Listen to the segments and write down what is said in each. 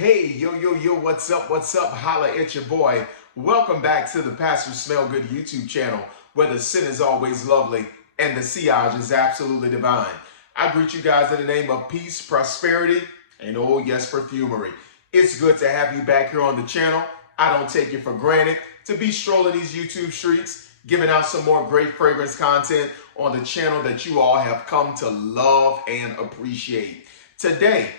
Hey, yo, what's up? Holla at your boy. Welcome back to the Pastor Smell Good YouTube channel, where the sin is always lovely and the sillage is absolutely divine. I greet you guys in the name of peace, prosperity, and oh yes, perfumery. It's good to have you back here on the channel. I don't take it for granted to be strolling these YouTube streets, giving out some more great fragrance content on the channel that you all have come to love and appreciate. Today,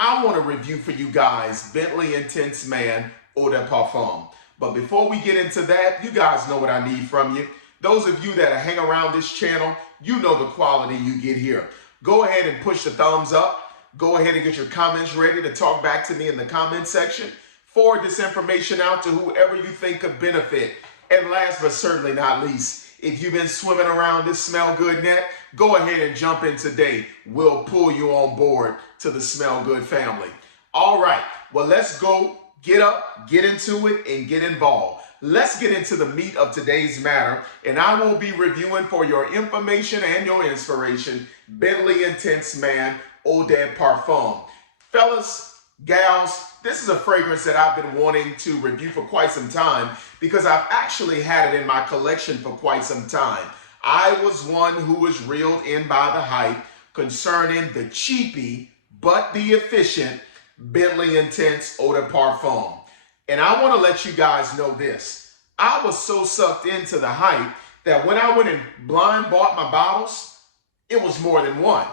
I want to review for you guys Bentley Intense Man Eau de Parfum. But before we get into that, you guys know what I need from you. Those of you that hang around this channel, you know the quality you get here. Go ahead and push the thumbs up. Go ahead and get your comments ready to talk back to me in the comment section. Forward this information out to whoever you think could benefit. And last but certainly not least, if you've been swimming around this Smell Good net, go ahead and jump in today. We'll pull you on board to the Smell Good family. All right, well, let's go get up, get into it, and get involved. Let's get into the meat of today's matter, and I will be reviewing for your information and your inspiration, Bentley Intense Man Eau de Parfum. Fellas, gals, this is a fragrance that I've been wanting to review for quite some time because I've actually had it in my collection for quite some time. I was one who was reeled in by the hype concerning the cheapy but the efficient Bentley Intense Eau de Parfum. And I want to let you guys know this. I was so sucked into the hype that when I went and blind bought my bottles, it was more than one.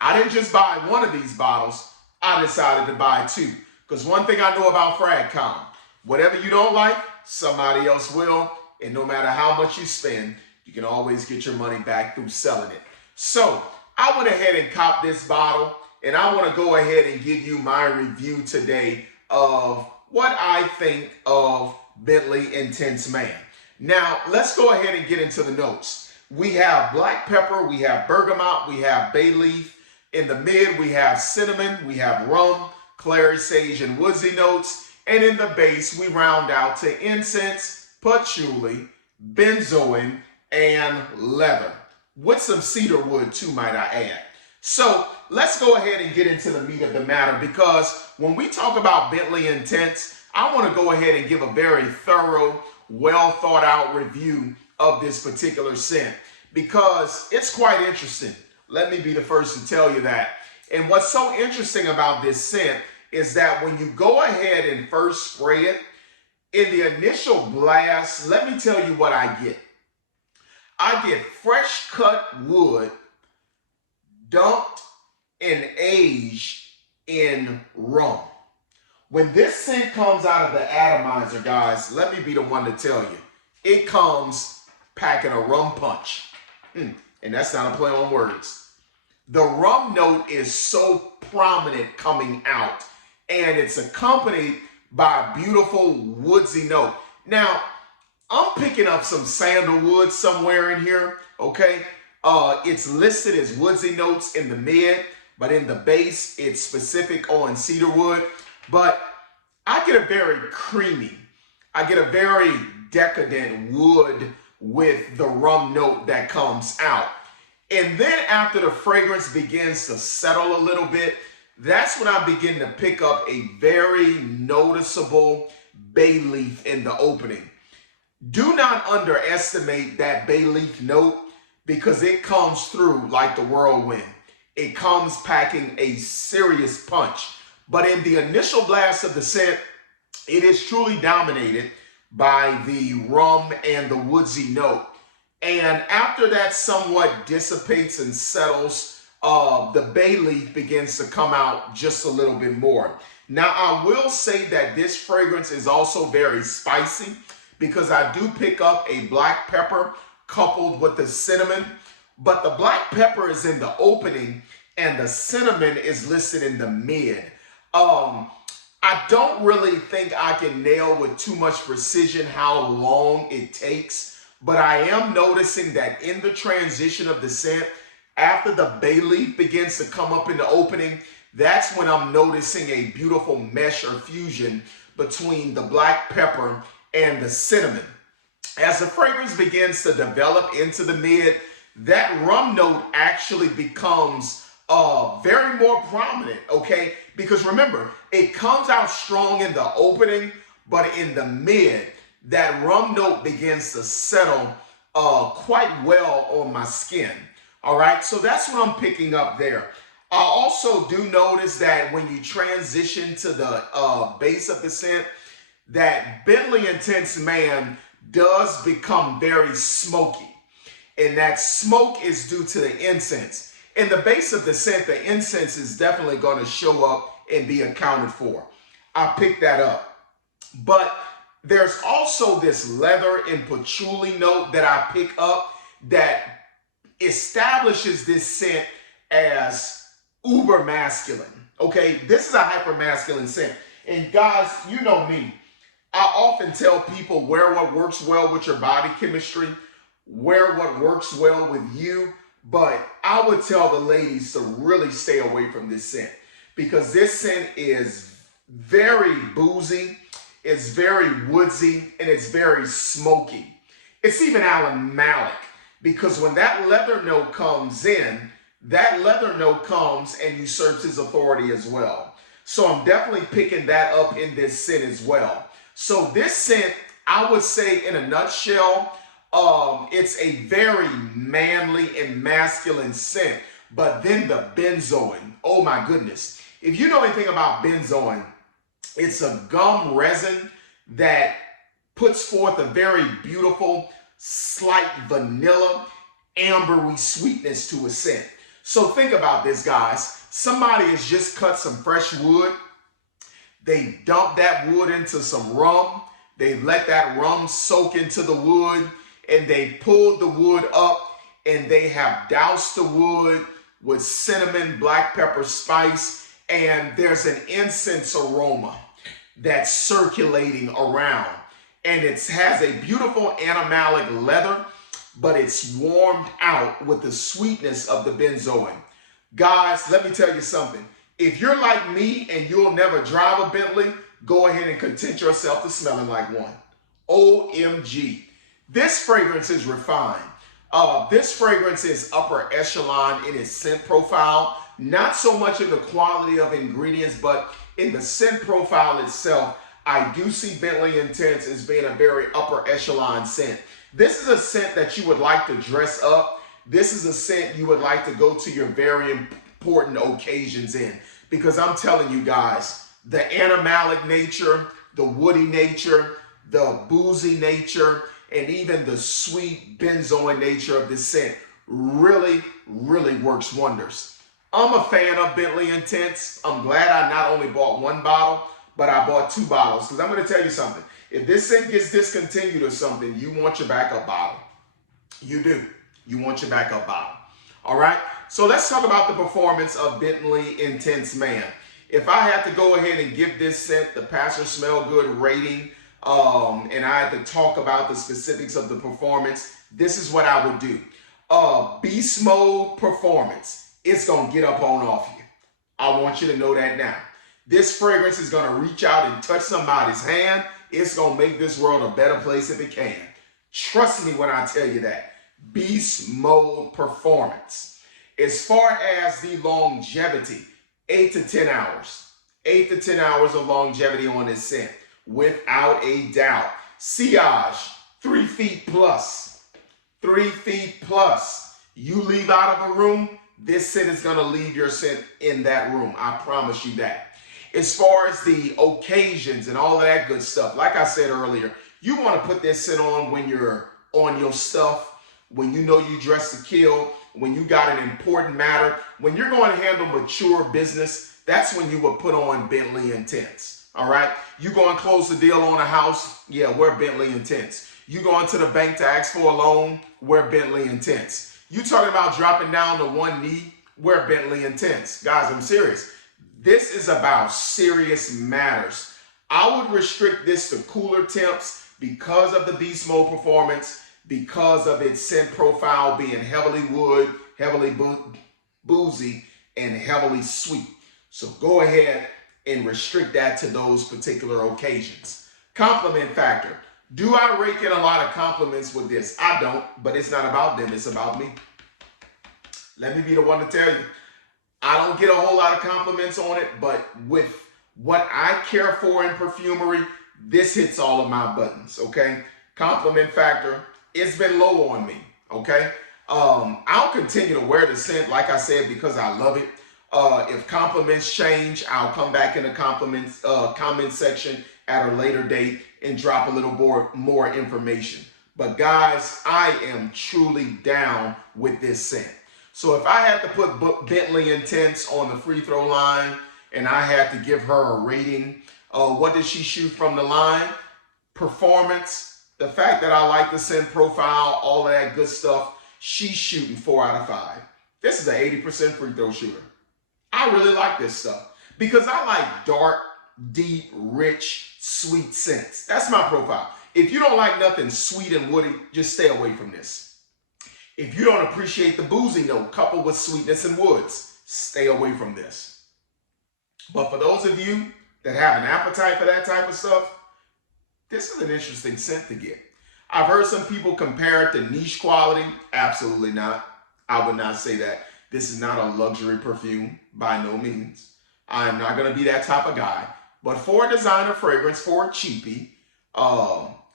I didn't just buy one of these bottles. I decided to buy two. Because one thing I know about FragCom, whatever you don't like, somebody else will. And no matter how much you spend, you can always get your money back through selling it. So I went ahead and copped this bottle, and I want to go ahead and give you my review today of what I think of Bentley Intense Man. Now, let's go ahead and get into the notes. We have black pepper, we have bergamot, we have bay leaf. In the mid, we have cinnamon, we have rum, clary, sage, and woodsy notes. And in the base, we round out to incense, patchouli, benzoin, and leather, with some cedar wood too, might I add. So let's go ahead and get into the meat of the matter, because when we talk about Bentley Intense, I want to go ahead and give a very thorough, well thought out review of this particular scent, because it's quite interesting. Let me be the first to tell you that. And what's so interesting about this scent is that when you go ahead and first spray it, in the initial blast, let me tell you what I get. I get fresh cut wood dumped and aged in rum. When this scent comes out of the atomizer, guys, let me be the one to tell you, it comes packing a rum punch. And that's not a play on words. The rum note is so prominent coming out, and it's accompanied by a beautiful woodsy note. Now, I'm picking up some sandalwood somewhere in here, okay? It's listed as woodsy notes in the mid, but in the base, it's specific on cedarwood. But I get a very creamy, I get a very decadent wood with the rum note that comes out. And then after the fragrance begins to settle a little bit, that's when I begin to pick up a very noticeable bay leaf in the opening. Do not underestimate that bay leaf note, because it comes through like the whirlwind. It comes packing a serious punch. But in the initial blast of the scent, it is truly dominated by the rum and the woodsy note. And after that somewhat dissipates and settles, the bay leaf begins to come out just a little bit more. Now, I will say that this fragrance is also very spicy, because I do pick up a black pepper coupled with the cinnamon, but the black pepper is in the opening and the cinnamon is listed in the mid. I don't really think I can nail with too much precision how long it takes, but I am noticing that in the transition of the scent, after the bay leaf begins to come up in the opening, that's when I'm noticing a beautiful mesh or fusion between the black pepper and the cinnamon. As the fragrance begins to develop into the mid, that rum note actually becomes very more prominent, okay? Because remember, It comes out strong in the opening, but in the mid, that rum note begins to settle quite well on my skin. All right, so that's what I'm picking up there. I also do notice that when you transition to the base of the scent, that Bentley Intense Man does become very smoky. And that smoke is due to the incense. In the base of the scent, the incense is definitely going to show up and be accounted for. I picked that up. But there's also this leather and patchouli note that I pick up that establishes this scent as uber masculine. Okay, this is a hyper masculine scent. And guys, you know me. I often tell people wear what works well with your body chemistry, wear what works well with you, but I would tell the ladies to really stay away from this scent because this scent is very boozy, it's very woodsy, and it's very smoky. It's even alumalic because when that leather note comes in, that leather note comes and usurps his authority as well. So I'm definitely picking that up in this scent as well. So this scent, I would say in a nutshell, it's a very manly and masculine scent. But then the benzoin, oh my goodness. If you know anything about benzoin, it's a gum resin that puts forth a very beautiful, slight vanilla, ambery sweetness to a scent. So think about this, guys. Somebody has just cut some fresh wood. They dump that wood into some rum. They let that rum soak into the wood, and they pulled the wood up, and they have doused the wood with cinnamon, black pepper, spice, and there's an incense aroma that's circulating around. And it has a beautiful animalic leather, but it's warmed out with the sweetness of the benzoin. Guys, let me tell you something. If you're like me and you'll never drive a Bentley, go ahead and content yourself to smelling like one. OMG. This fragrance is refined. This fragrance is upper echelon in its scent profile, not so much in the quality of ingredients, but in the scent profile itself. I do see Bentley Intense as being a very upper echelon scent. This is a scent that you would like to dress up. This is a scent you would like to go to your very important occasions in, because I'm telling you guys, the animalic nature, the woody nature, the boozy nature, and even the sweet benzoin nature of this scent really, really works wonders. I'm a fan of Bentley Intense. I'm glad I not only bought one bottle, but I bought 2 bottles, because I'm going to tell you something. If this scent gets discontinued or something, you want your backup bottle. You do. You want your backup bottle. All right? So let's talk about the performance of Bentley Intense Man. If I had to go ahead and give this scent the Pastor Smell Good rating, and I had to talk about the specifics of the performance, this is what I would do. Beast mode performance. It's going to get up on off you. I want you to know that now. This fragrance is going to reach out and touch somebody's hand. It's going to make this world a better place if it can. Trust me when I tell you that. Beast mode performance. As far as the longevity, 8 to 10 hours. 8 to 10 hours of longevity on this scent, without a doubt. Sillage, 3 feet plus. 3 feet plus. You leave out of a room, this scent is going to leave your scent in that room. I promise you that. As far as the occasions and all of that good stuff, like I said earlier, you want to put this scent on when you're on your stuff, when you know you dress to kill, when you got an important matter, when you're going to handle mature business, that's when you would put on Bentley Intense. All right? You go and close the deal on a house, yeah, wear Bentley Intense. You going to the bank to ask for a loan, wear Bentley Intense. You talking about dropping down to one knee, wear Bentley Intense. Guys, I'm serious. This is about serious matters. I would restrict this to cooler temps because of the beast mode performance, because of its scent profile being heavily wood, heavily boozy, and heavily sweet. So go ahead and restrict that to those particular occasions. Compliment factor. Do I rake in a lot of compliments with this? I don't, but it's not about them, it's about me. Let me be the one to tell you. I don't get a whole lot of compliments on it, but with what I care for in perfumery, this hits all of my buttons, okay? Compliment factor, it's been low on me, okay? I'll continue to wear the scent, like I said, because I love it. If compliments change, I'll come back in the compliments comment section at a later date and drop a little more information. But guys, I am truly down with this scent. So if I had to put Bentley Intense on the free throw line and I had to give her a rating, what did she shoot from the line? Performance, the fact that I like the scent profile, all of that good stuff, she's shooting 4 out of 5. This is an 80% free throw shooter. I really like this stuff because I like dark, deep, rich, sweet scents. That's my profile. If you don't like nothing sweet and woody, just stay away from this. If you don't appreciate the boozy note coupled with sweetness and woods, stay away from this. But for those of you that have an appetite for that type of stuff, this is an interesting scent to get. I've heard some people compare it to niche quality. Absolutely not. I would not say that. This is not a luxury perfume by no means. I'm not going to be that type of guy. But for a designer fragrance, for a cheapie,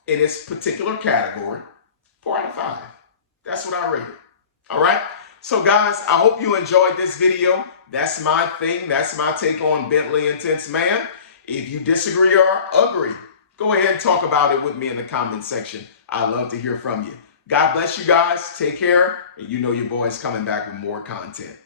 in its particular category, 4 out of 5. That's what I rate it. All right? So guys, I hope you enjoyed this video. That's my thing. That's my take on Bentley Intense Man. If you disagree or agree, go ahead and talk about it with me in the comment section. I'd love to hear from you. God bless you guys. Take care. And you know your boy's coming back with more content.